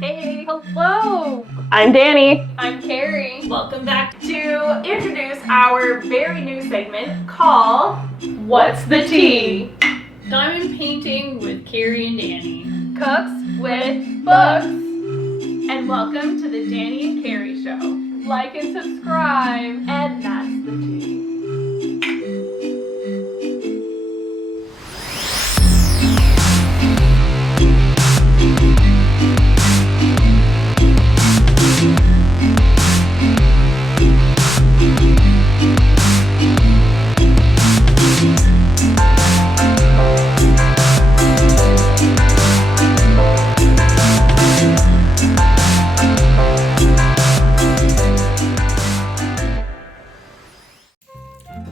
Hey, hello! I'm Dani. I'm Carrie. Welcome back to introduce our very new segment called What's the Tea? Diamond painting with Carrie and Dani. Cooks with books. And welcome to the Dani and Carrie Show. Like and subscribe, and that's the tea.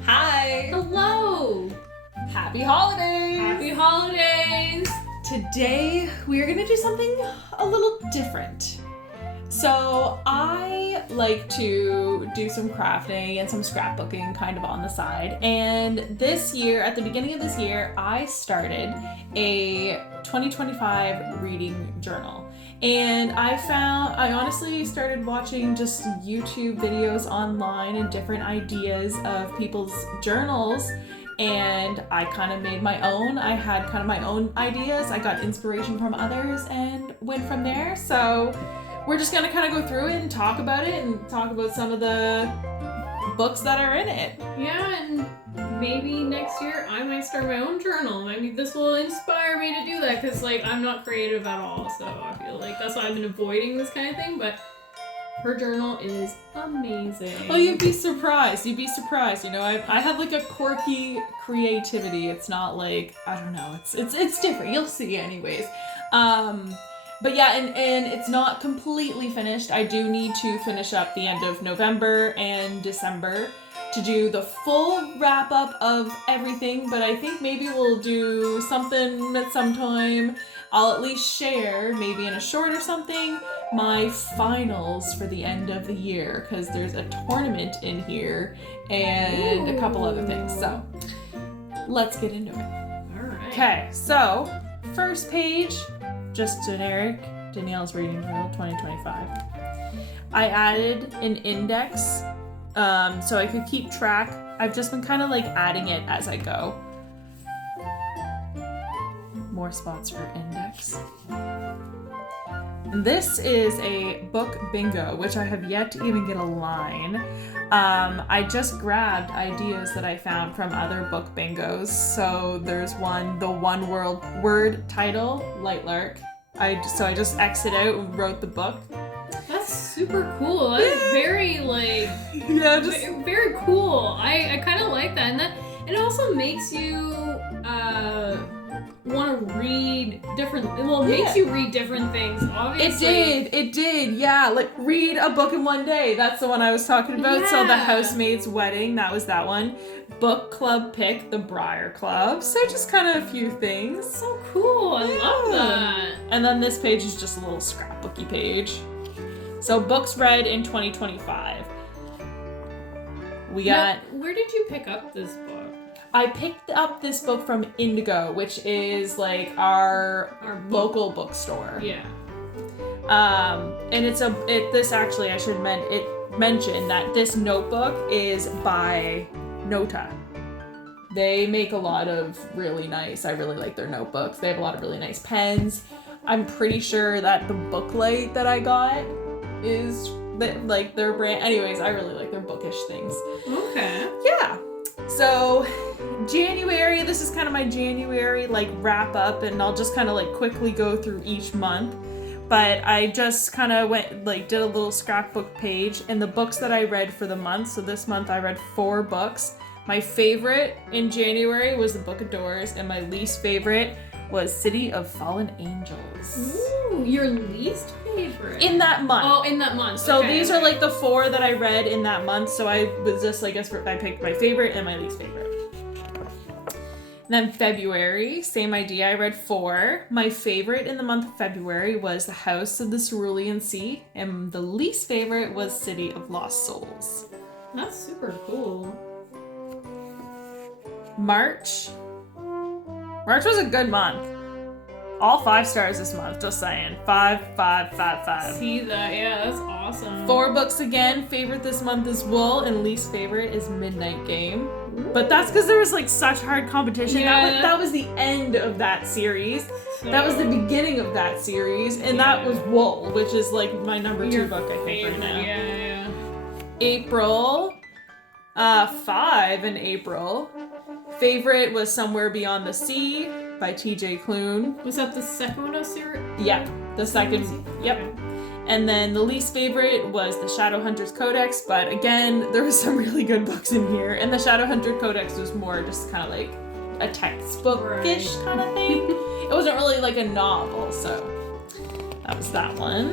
Hi! Hello! Happy holidays! Happy holidays! Today we're gonna do something a little different. So I like to do some crafting and some scrapbooking kind of on the side. And this year, at the beginning of this year, I started a 2025 reading journal. And I honestly started watching just YouTube videos online and different ideas of people's journals. And I kind of made my own. I had kind of my own ideas. I got inspiration from others and went from there. So we're just going to kind of go through it and talk about it and talk about some of the books that are in it. Yeah, and maybe next year I might start my own journal. Maybe this will inspire me to do that because, I'm not creative at all. So I feel like that's why I've been avoiding this kind of thing. But her journal is amazing. Oh, you'd be surprised. You'd be surprised. You know, I have like a quirky creativity. It's not like, I don't know. It's different. You'll see anyways. But yeah, and it's not completely finished. I do need to finish up the end of November and December to do the full wrap up of everything, but I think maybe we'll do something at some time. I'll at least share, maybe in a short or something, my finals for the end of the year, because there's a tournament in here and a couple other things. So let's get into it. All right. Okay, so first page, just generic Danielle's Reading Journal 2025. I added an index so I could keep track. I've just been kind of like adding it as I go. More spots for index. And this is a book bingo, which I have yet to even get a line. I just grabbed ideas that I found from other book bingos. So there's one, the one word title, Lightlark. I just X'd it out and wrote the book. That's super cool. That's very very cool. I kind of like that, and that it also makes you want to read different. Well, it makes you read different things. Obviously, It did. Yeah, like read a book in one day. That's the one I was talking about. Yeah. So The Housemaid's Wedding, that was that one. Book club pick, The Briar Club. So just kind of a few things. so cool. I love that. And then this page is just a little scrapbooky page. So books read in 2025. We got... Now, where did you pick up this book? I picked up this book from Indigo, which is like our local bookstore. Yeah. And this actually, I should mention that this notebook is by Nota. They make a lot of really nice, I really like their notebooks. They have a lot of really nice pens. I'm pretty sure that the booklight that I got is like their brand. Anyways, I really like their bookish things. Okay. Yeah. So January, this is kind of my January wrap up, and I'll just kind of quickly go through each month. But I just kind of did a little scrapbook page and the books that I read for the month. So this month I read 4 books. My favorite in January was The Book of Doors, and my least favorite was City of Fallen Angels. Ooh, your least favorite? In that month. Oh, in that month. So okay, these are the 4 that I read in that month. So I was just I picked my favorite and my least favorite. Then February, same idea. I read 4. My favorite in the month of February was The House of the Cerulean Sea, and the least favorite was City of Lost Souls. That's super cool. March was a good month. All 5 stars this month, just saying. 5, 5, 5, 5. See that? Yeah, that's awesome. 4 books again. Favorite this month is Wool, and least favorite is Midnight Game. But that's because there was like such hard competition. Yeah. That was the end of that series. That was the beginning of that series, and that was Wool, which is like my number 2 book, I think, right now. Yeah. April, 5 in April. Favorite was Somewhere Beyond the Sea by T.J. Klune. Was that the second one of series? Yeah, the second. Yep. And then the least favorite was the Shadowhunters Codex, but again, there was some really good books in here, and the Shadowhunter Codex was more just kind of like a textbook-ish kind of thing. It wasn't really like a novel, so that was that one.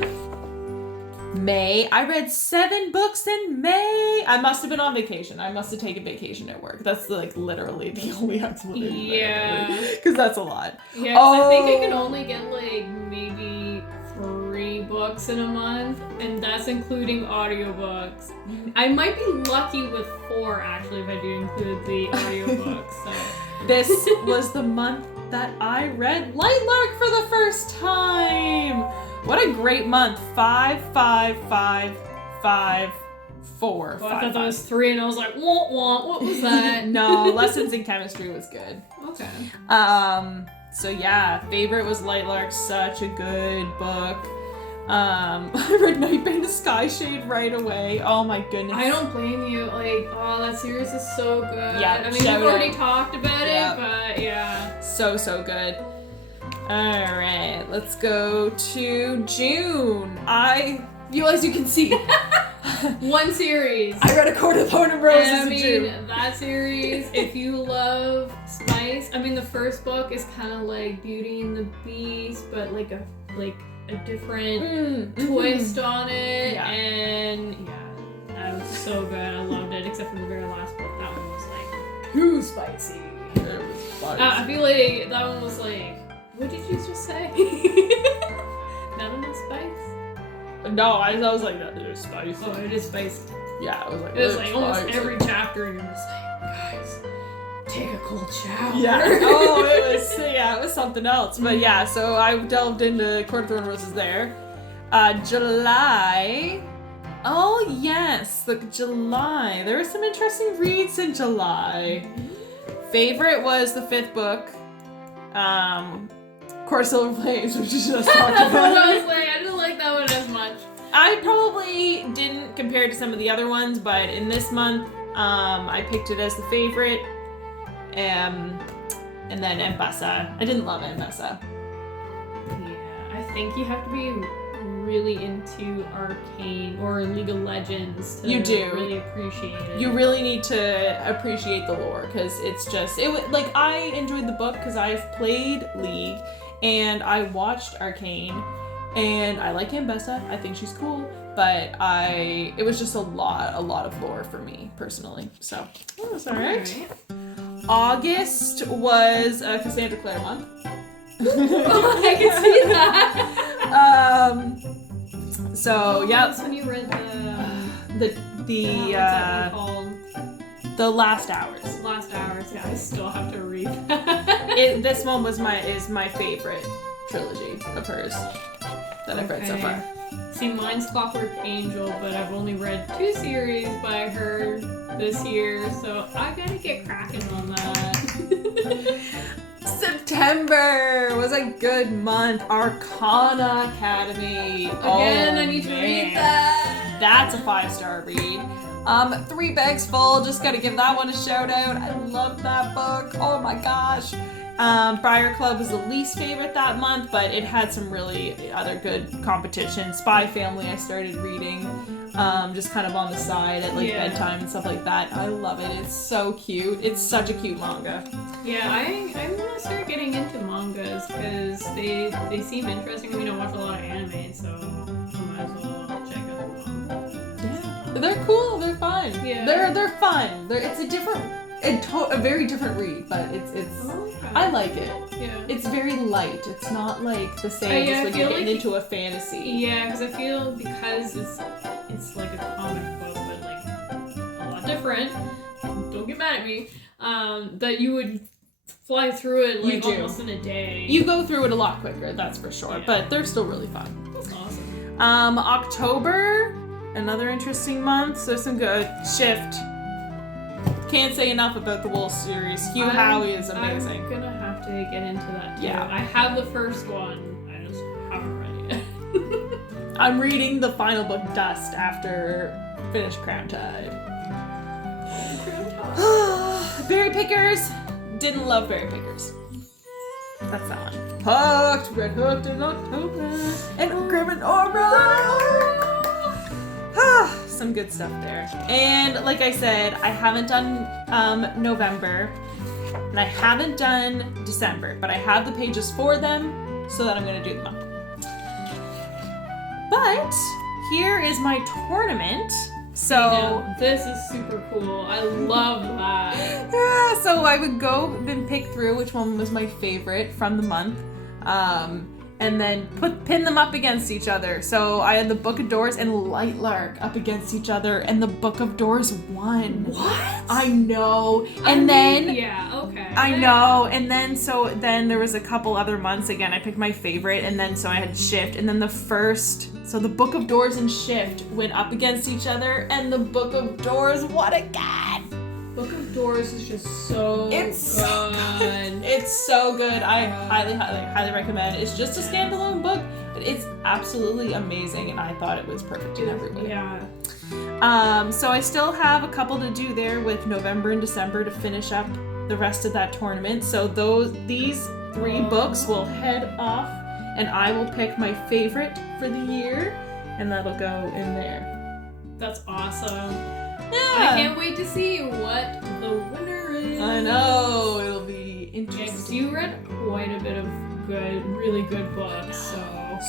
May. I read 7 books in May. I must have been on vacation. I must have taken vacation at work. That's like literally the only explanation. Yeah. Because that's a lot. Yeah, 'cause I think I can only get like maybe 3 books in a month, and that's including audiobooks. I might be lucky with 4 actually if I do include the audiobooks. So. This was the month that I read Lightlark for the first time. What a great month. 5, 5, 5, 5, 4. Well, I thought that was 3 and I was like, wah, wah, what was that? No, Lessons in Chemistry was good. Okay. So yeah, favorite was Lightlark, such a good book. I read Nightbane to Skyshade right away. Oh my goodness. I don't blame you. Like, oh, that series is so good. Yeah, I mean, we've already talked about it, but yeah. So good. Alright, let's go to June. You as you can see. 1 series. I read A Court of Thorn and Roses and in June. That series, if you love spice, I mean, the first book is kind of like Beauty and the Beast, but like a different twist on it, and yeah, that was so good. I loved it, except for the very last book. That one was like too spicy. It was spicy. I feel like that one was like, what did you just say? Not enough spice? No, I was like, that is spicy. Oh, it is spicy. Yeah, it was like, It was like spicy. almost every chapter, and you're just like, guys, take a cold shower. Yeah. Oh, it was something else. But yeah, so I delved into Court of Thorn and Roses there. July. Oh yes, July. There were some interesting reads in July. Favorite was the 5th book. Core Silver Flames, which is just talked about. I was like, I didn't like that one as much. I probably didn't compare to some of the other ones, but in this month, I picked it as the favorite. And then Mbessa. I didn't love Mbessa. Yeah, I think you have to be really into Arcane or League of Legends to really appreciate it. You really need to appreciate the lore, because it's just, like, I enjoyed the book because I've played League and I watched Arcane, and I like Mbessa. I think she's cool, but it was just a lot of lore for me personally. So that was alright. August was Cassandra Clare month. I can see that. So yeah, that's when you read the what's that one called? The Last Hours. Last Hours. Yeah, I still have to read. This one is my favorite trilogy of hers that I've read so far. See, mine's Clockwork Angel, but I've only read 2 series by her this year, so I gotta get cracking on that. September was a good month. Arcana Academy. Again, I need to read that. That's a 5-star read. 3 Bags Full, just gotta give that one a shout out. I love that book. Oh my gosh. Briar Club was the least favorite that month, but it had some really other good competition. Spy Family I started reading, just kind of on the side at bedtime and stuff like that. I love it. It's so cute. It's such a cute manga. Yeah, I want to start getting into mangas because they seem interesting. I mean, I watch a lot of anime, so I might as well check out the manga. Yeah, they're cool. They're fun. Yeah, they're fun. It's a very different read, but it's. I like it. Yeah. It's very light. It's not like the same as when you're getting into a fantasy. Yeah, because I feel because it's like a comic book, but like a lot different. Don't get mad at me. That you would fly through it like You do. almost in a day. You go through it a lot quicker, that's for sure. Yeah. But they're still really fun. That's awesome. October, another interesting month. So some good Shift. Can't say enough about the Wolf series. Hugh Howey is amazing. I'm gonna have to get into that too. Yeah. I have the first one. I just haven't read it yet. I'm reading the final book, Dust, after finish Crown Tide. Berry Pickers. Didn't love Berry Pickers. That's that one. Hooked, Red Hooked in October, and Grimmon Aura. Some good stuff there. And like I said, I haven't done November, and I haven't done December, but I have the pages for them, so that I'm gonna do them up. But here is my tournament. So Yeah, this is super cool. I love that. yeah, so I would go and pick through which one was my favorite from the month, and then pin them up against each other. So I had the Book of Doors and Lightlark up against each other, and the Book of Doors won. What? I know. And then yeah, okay. I know, and then there was a couple other months again. I picked my favorite, and then so I had Shift, and then the Book of Doors and Shift went up against each other, and the Book of Doors won again. Book of Doors is just so It's so good. It's so good. I highly recommend it. It's just a standalone book, but it's absolutely amazing, and I thought it was perfect in every way. Yeah. So I still have a couple to do there with November and December to finish up the rest of that tournament. So these 3 books will head off, and I will pick my favorite for the year, and that'll go in there. That's awesome. Yeah. I can't wait to see what the winner is. I know, it'll be Yeah, 'cause interesting. you read quite a bit of really good books,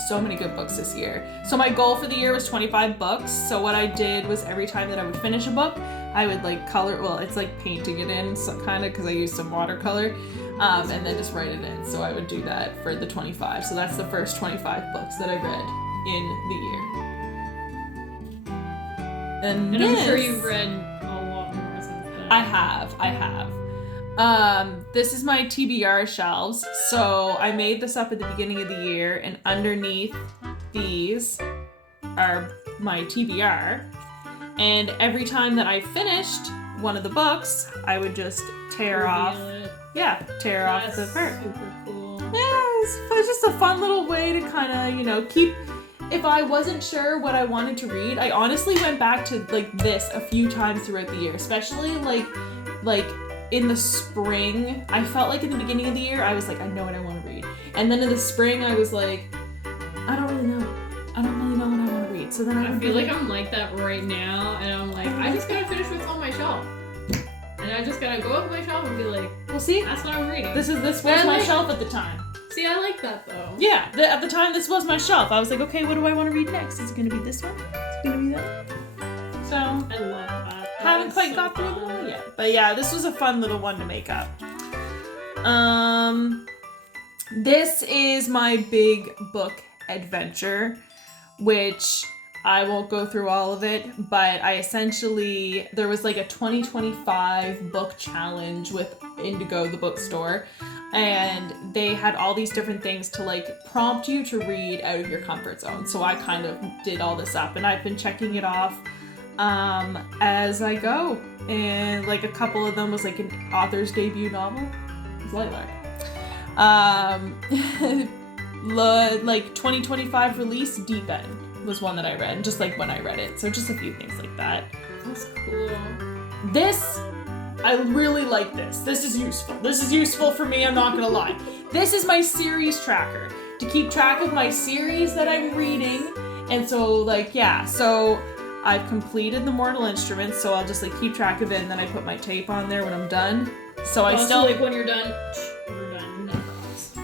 So many good books this year. So my goal for the year was 25 books. So what I did was every time that I would finish a book, I would like color, well, it's like painting it in, so kind of, because I used some watercolor, and then just write it in. So I would do that for the 25. So that's the first 25 books that I read in the year. And And I'm sure you've read a lot more since then. I have. This is my TBR shelves. So I made this up at the beginning of the year, and underneath these are my TBR. And every time that I finished one of the books, I would just tear Reveal off. it. Yeah, tear off That's the part. super cool. Yeah, it's just a fun little way to kind of, keep. If I wasn't sure what I wanted to read, I honestly went back to like this a few times throughout the year, especially like in the spring. I felt like in the beginning of the year, I was like, I know what I want to read. And then in the spring, I was like, I don't really know. I don't really know what I want to read. So then I I would feel be like I'm like that right now, and I'm like, I just gotta finish what's on my shelf. And I just gotta go up my shelf and be like, well, see, that's what I'm reading. this was I my like- shelf at the time. See, I like that though. Yeah, at the time, this was my shelf. I was like, okay, what do I want to read next? Is it going to be this one? Is it going to be that? So, I love that. haven't That's quite so got through fun. them all yet. But yeah, this was a fun little one to make up. This is my big book adventure, which I won't go through all of it, but there was like a 2025 book challenge with Indigo, the bookstore, and they had all these different things to like prompt you to read out of your comfort zone. So I kind of did all this up, and I've been checking it off as I go. And like a couple of them was like an author's debut novel. It's Lightlark. Like 2025 release, Deep End was one that I read, just like when I read it. So just a few things like that. That's cool. This, I really like this. This is useful. This is useful for me, I'm not gonna lie. This is my series tracker, to keep track of my series that I'm reading. And so so I've completed the Mortal Instruments, so I'll just like keep track of it, and then I put my tape on there when I'm done. So I Also, still, like when you're done, we're done.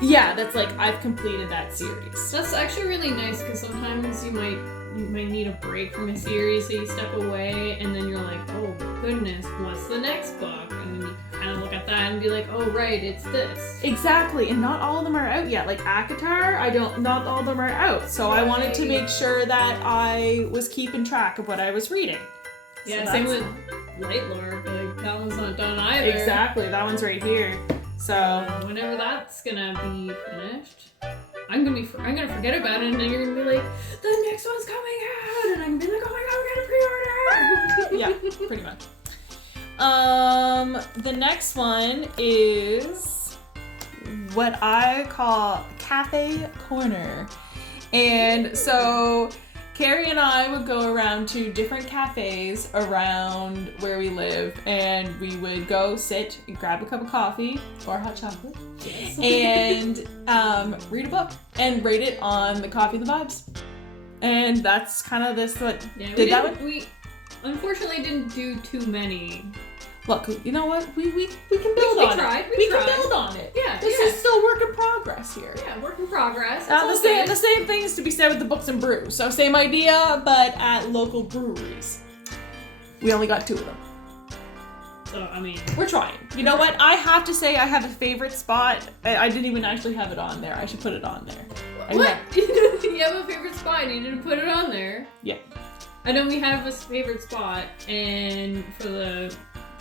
yeah, that's like, I've completed that series. That's actually really nice because sometimes you might need a break from a series, so you step away and then you're like, oh goodness, what's the next book? And then you kind of look at that and be like, oh right, it's this. Exactly, and not all of them are out yet. Like ACOTAR, not all of them are out. So I wanted to make sure that I was keeping track of what I was reading. Yeah, So same that's- with Lightlark, like that one's not done either. Exactly, that one's right here. So whenever that's gonna be finished, I'm gonna forget about it, and then you're gonna be like, the next one's coming out, and I'm gonna be like, oh my god, we gotta pre-order. yeah, pretty much. The next one is what I call Cafe Corner. And so Carrie and I would go around to different cafes around where we live, and we would go sit and grab a cup of coffee or hot chocolate, yes, and read a book and rate it on the Coffee and the Vibes. And that's kind of this what did that one. We unfortunately didn't do too many. Look, you know what? We can build on it. We can build on it. Yeah, this is still work in progress here. Yeah, work in progress. The same things to be said with the books and brews. So same idea, but at local breweries. We only got 2 of them. So I mean, we're trying. You know what? I have to say I have a favorite spot. I didn't even actually have it on there. I should put it on there. What? You have a favorite spot and you didn't put it on there? Yeah. I know we have a favorite spot, and for the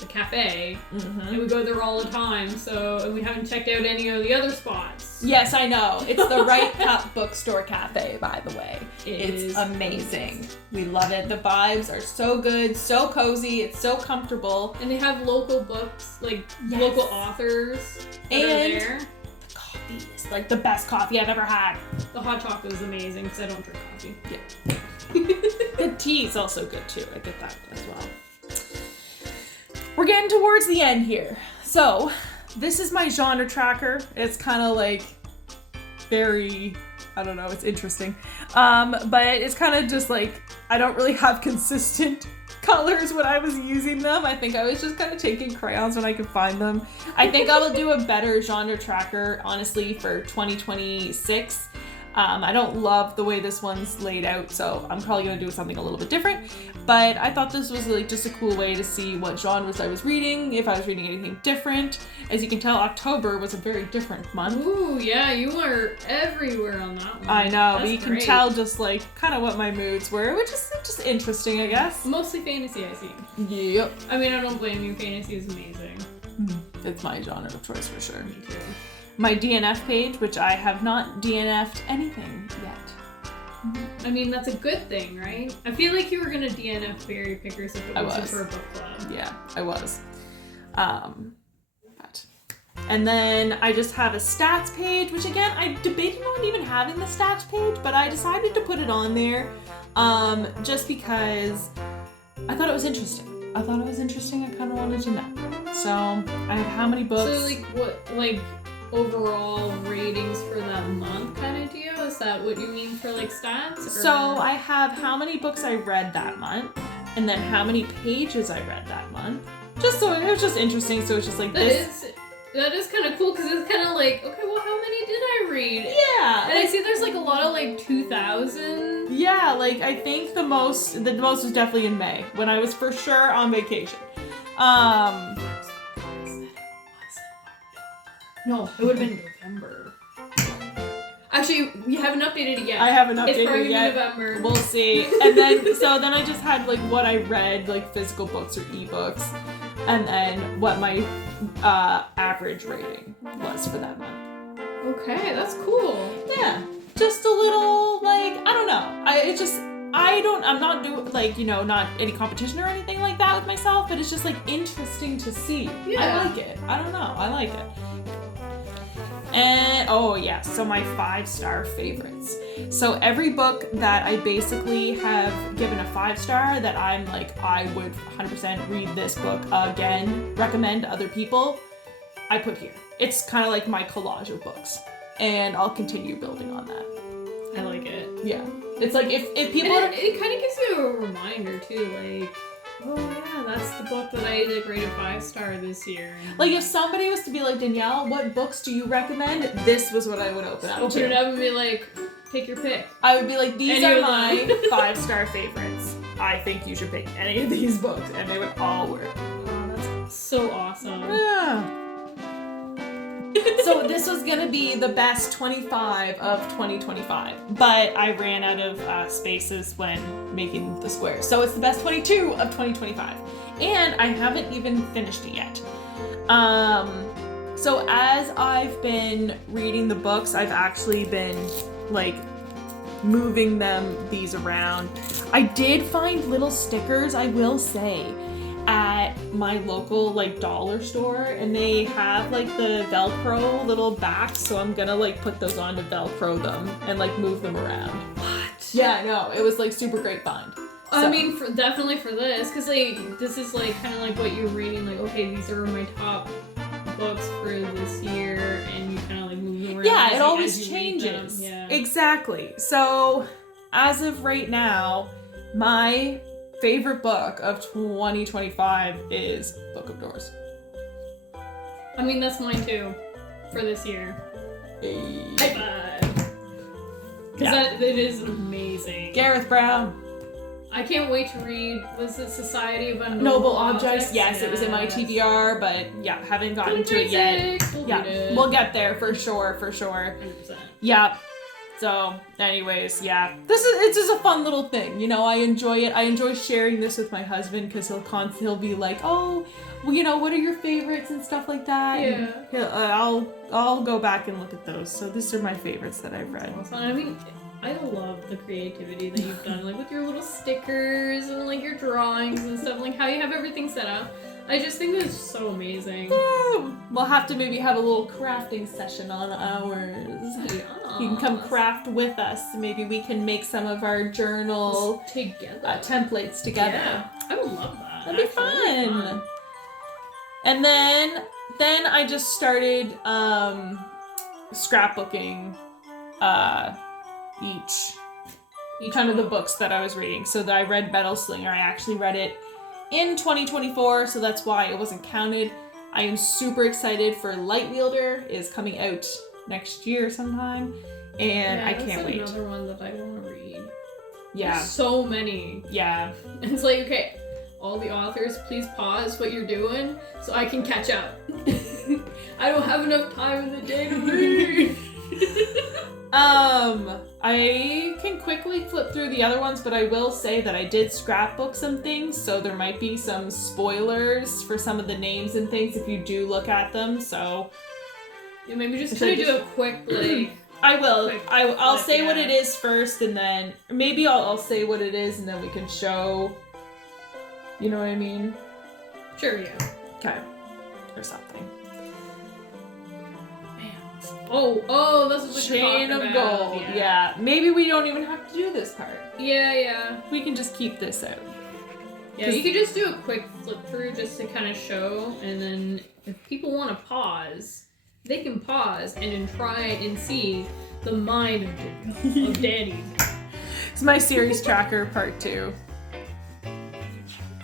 cafe, and we go there all the time, and we haven't checked out any of the other spots. Yes, I know. It's the Right Cup Bookstore Cafe, by the way. It's amazing. We love it. The vibes are so good, so cozy, it's so comfortable. And they have local books, like local authors that are there. The coffee is like the best coffee I've ever had. The hot chocolate is amazing because I don't drink coffee. Yeah. The tea is also good too. I get that as well. We're getting towards the end here. So, this is my genre tracker. It's kind of like very, I don't know, it's interesting. But it's kind of just like, I don't really have consistent colors when I was using them. I think I was just kind of taking crayons when I could find them. I think I will do a better genre tracker, honestly, for 2026. I don't love the way this one's laid out, so I'm probably going to do something a little bit different. But I thought this was like just a cool way to see what genres I was reading, if I was reading anything different. As you can tell, October was a very different month. Ooh, yeah, you were everywhere on that one. I know, but you can tell just like kind of what my moods were, which is just interesting, I guess. Mostly fantasy, I see. Yep. I mean, I don't blame you. Fantasy is amazing. It's my genre of choice for sure. Me too. My DNF page, which I have not DNF'd anything yet. I mean, that's a good thing, right? I feel like you were gonna DNF Berry Pickers if it wasn't for a book club. Yeah, I was. And then I just have a stats page, which again, I debated on even having the stats page, but I decided to put it on there just because I thought it was interesting. I kind of wanted to know. So I have how many books. So like what, like overall ratings for that month kind of deal? Is that what you mean for like stats? Or? So I have how many books I read that month, and then how many pages I read that month. Just so it was just interesting. So it's just like that is kind of cool because it's kind of like, okay, well, how many did I read? Yeah. And I see there's like a lot of like 2,000. Yeah, like I think the most was definitely in May when I was for sure on vacation. No, it would have been November. Actually, we haven't updated it yet. I haven't updated it yet. It's probably November. We'll see. And then I just had like what I read, like physical books or ebooks, and then what my average rating was for that month. Okay, that's cool. Yeah, just a little like I don't know. I'm not doing like not any competition or anything like that with myself, but it's just like interesting to see. Yeah. I like it. I don't know. I like it. And so my 5-star favorites. So every book that I basically have given a 5-star that I'm like, I would 100% read this book again, recommend to other people, I put here. It's kind of like my collage of books, and I'll continue building on that. I like it. Yeah. It's like if people... It kind of gives you a reminder too, like, oh yeah, that's the book that I like rated 5-star this year. Like if somebody was to be like, Danielle, what books do you recommend? This was what I would open up it up and be like, pick your pick. I would be like, these are my 5-star favorites. I think you should pick any of these books, and they would all work. Oh, that's so awesome. Yeah. So this was gonna be the best 25 of 2025, but I ran out of spaces when making the squares. So it's the best 22 of 2025, and I haven't even finished it yet. So as I've been reading the books, I've actually been like moving these around. I did find little stickers, I will say, at my local like dollar store, and they have like the Velcro little backs, so I'm gonna like put those on to Velcro them and like move them around. What? Yeah, no, it was like super great find. I mean, definitely for this, because like this is like kind of like what you're reading, like, okay, these are my top books for this year, and you kind of like move them around. Yeah, it always changes. Yeah. Exactly. So as of right now, my favorite book of 2025 is Book of Doors. I mean, that's mine too, for this year. High five! Because it is amazing. Gareth Brown. I can't wait to read, was it Society of Noble Objects? Yes, it was in my TBR, but yeah, haven't gotten to it yet. We'll get there for sure. 100%. Yeah. So, anyways, yeah. It's just a fun little thing, you know, I enjoy it. I enjoy sharing this with my husband, because he'll be like, oh, well, you know, what are your favorites and stuff like that. Yeah. I'll go back and look at those. So these are my favorites that I've read. Awesome. I mean, I love the creativity that you've done, like with your little stickers and like your drawings and stuff, like how you have everything set up. I just think it's so amazing. Yeah. We'll have to maybe have a little crafting session on ours. Yeah. You can come craft with us. Maybe we can make some of our journal together. Templates together. Yeah, I would love that. That'd be fun. And then I just started scrapbooking each kind of the books that I was reading. So that I read Metal Slinger. I actually read it in 2024, so that's why it wasn't counted. I am super excited for Light Wielder. Is coming out next year sometime, and I can't wait. Another one that I want to read. Yeah, there's so many. Yeah, it's like, okay, all the authors, please pause what you're doing so I can catch up. I don't have enough time in the day to read. I can quickly flip through the other ones, but I will say that I did scrapbook some things, so there might be some spoilers for some of the names and things if you do look at them, so... Yeah, maybe just kind of do a quick, like... I will. I'll say what it is first, and then... Maybe I'll say what it is, and then we can show... You know what I mean? Sure, yeah. Okay. Or something. Oh, that's what Chain of Gold. Yeah. Maybe we don't even have to do this part. Yeah. We can just keep this out. Yeah, you could just do a quick flip through just to kind of show, and then if people want to pause, they can pause and then try and see the mind of Dani. It's my series tracker part 2.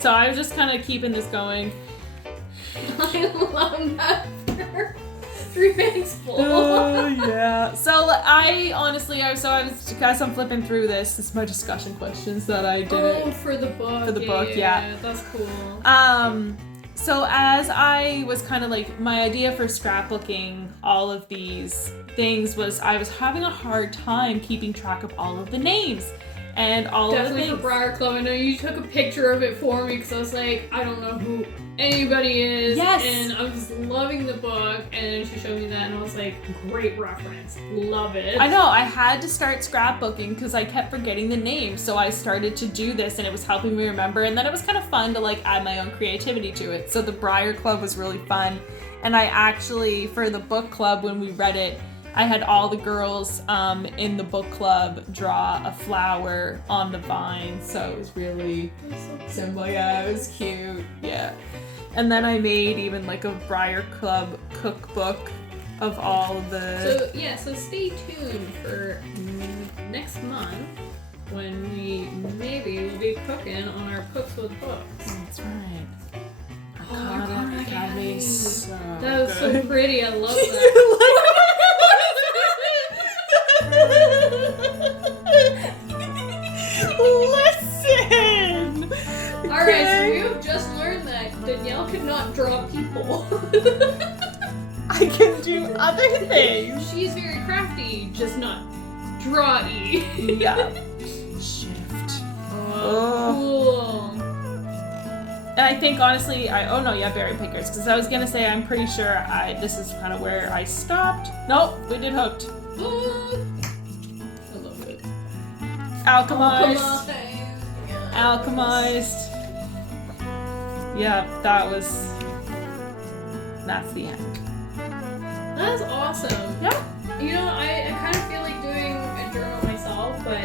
So I was just kind of keeping this going. I love that. 3 bags full. Oh, yeah. So I honestly, as I'm flipping through this, it's my discussion questions that I did. Oh, for the book. For the book, yeah. That's cool. So as I was kind of like, my idea for scrapbooking all of these things was I was having a hard time keeping track of all of the names. And all Definitely of the things. For Briar Club, I know you took a picture of it for me because I was like, I don't know who anybody is. Yes. And I was loving the book, and then she showed me that, and I was like, great reference. Love it. I know, I had to start scrapbooking because I kept forgetting the names, so I started to do this, and it was helping me remember, and then it was kind of fun to like add my own creativity to it. So the Briar Club was really fun, and I actually, for the book club, when we read it, I had all the girls in the book club draw a flower on the vine, so it was really simple. Yeah, it was cute. Yeah. And then I made even like a Briar Club cookbook of all of the... So stay tuned for next month when we maybe will be cooking on our Cooks with Books. That's right. That was good. so pretty. I love that. Listen! Alright, so we have just learned that Danielle cannot draw people. I can do other things. She's very crafty, just not draw-y. Yeah. Shift. Oh, cool. I think honestly, berry pickers, because I was gonna say I'm pretty sure this is kind of where I stopped. Nope, we did hooked. I love it. Alchemized. Alchemized. Yeah, that's the end. That's awesome. Yeah. You know, I kind of feel like doing a journal myself, but I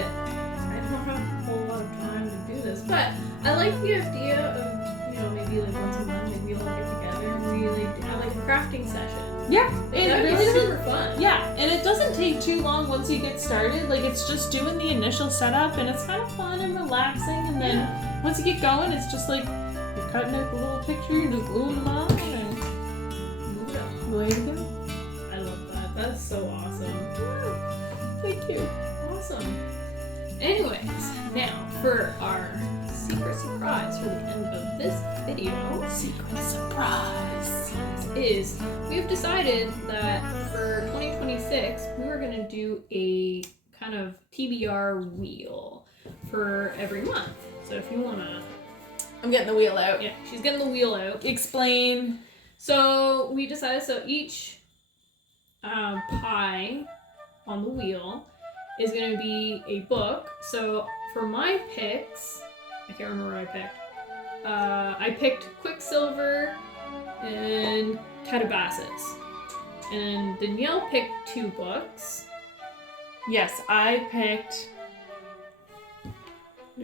don't have a whole lot of time to do this. But I like the idea of, you know, maybe like once a month, maybe we'll get together and really have like a crafting session. Yeah, That'd be super fun. Yeah, and it doesn't take too long once you get started. Like, it's just doing the initial setup, and it's kind of fun and relaxing. And then once you get going, it's just like you're cutting out the little picture, you're just gluing them on, and away to go. I love that. That's so awesome. Yeah, thank you. Awesome. Anyways, now for our secret surprise for the end of this video. Secret surprise is we've decided that for 2026 we were going to do a kind of TBR wheel for every month. So if you want to... I'm getting the wheel out. Yeah, she's getting the wheel out. Explain. So we decided, so each pie on the wheel is going to be a book. So for my picks, I can't remember what I picked. I picked Quicksilver and Calabasas. And Danielle picked 2 books. Yes, I picked...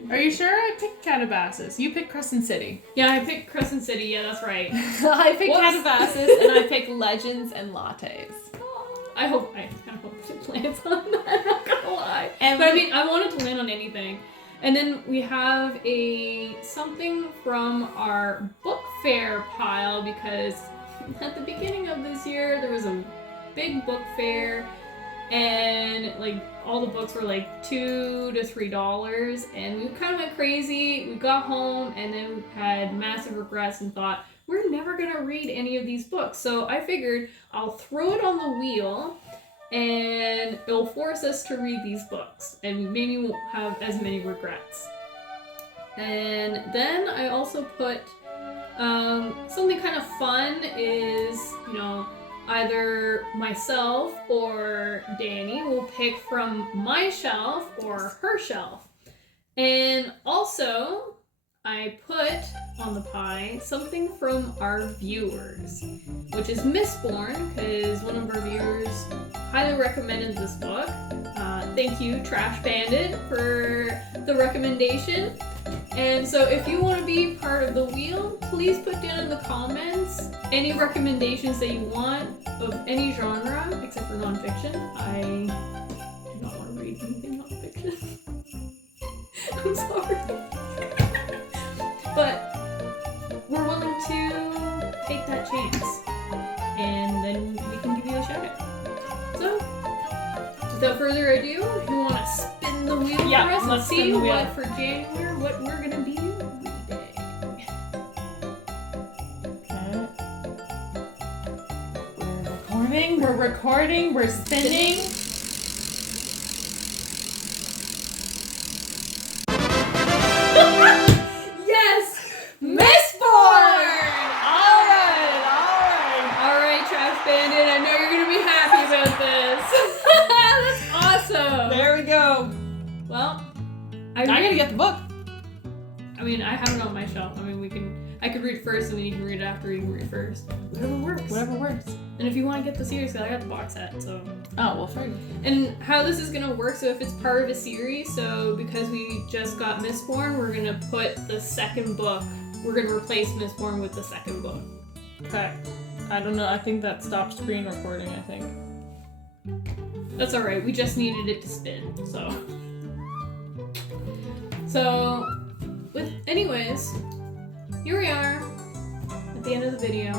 Are you sure? I picked Calabasas. You picked Crescent City. Yeah, I picked Crescent City. Yeah, that's right. I picked Calabasas, and I picked Legends and Lattes. I kind of hope it lands on that, I'm not gonna lie. And but I mean, I wanted to land on anything. And then we have something from our book fair pile, because at the beginning of this year there was a big book fair, and like all the books were like $2 to $3, and we kind of went crazy. We got home and then we had massive regrets and thought, we're never gonna read any of these books. So I figured I'll throw it on the wheel and it'll force us to read these books, and maybe we won't have as many regrets. And then I also put something kind of fun is, you know, either myself or Dani will pick from my shelf or her shelf. And also I put on the pie something from our viewers, which is Mistborn, because one of our viewers highly recommended this book. Thank you, Trash Bandit, for the recommendation. And so if you want to be part of the wheel, please put down in the comments any recommendations that you want of any genre, except for nonfiction. I do not want to read anything nonfiction. I'm sorry. But we're willing to take that chance, and then we can give you a shout out. So, without further ado, if you want to spin the wheel for us and see what for January, what we're going to be reading. Okay. We're recording, we're spinning. Yes! Mistborn! Alright, Trash Bandit, I know you're going to be happy about this. That's awesome! There we go. Well, I gotta get the book. I mean, I have it on my shelf. I mean, I could read first and then you can read after. You can read first. Whatever works. And if you want to get the series, I got the box set, so. Oh, well, fair. And how this is gonna work, so if it's part of a series, so because we just got Mistborn, we're gonna put the second book, we're gonna replace Mistborn with the second book. Okay. I don't know, I think that stopped screen recording, I think. That's alright, we just needed it to spin, so. So, anyways, here we are at the end of the video.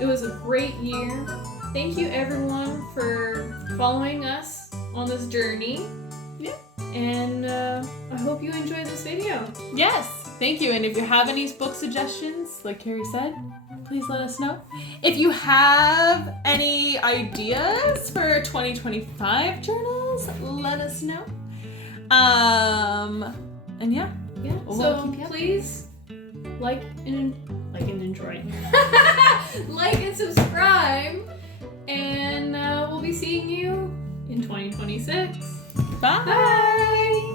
It was a great year. Thank you everyone for following us on this journey. Yeah. And I hope you enjoyed this video. Yes, thank you. And if you have any book suggestions, like Carrie said, please let us know. If you have any ideas for 2025 journals, let us know. And yeah. Yeah. We'll So keep you up. please like and enjoy. Like and subscribe. And we'll be seeing you in 2026. Bye. Bye.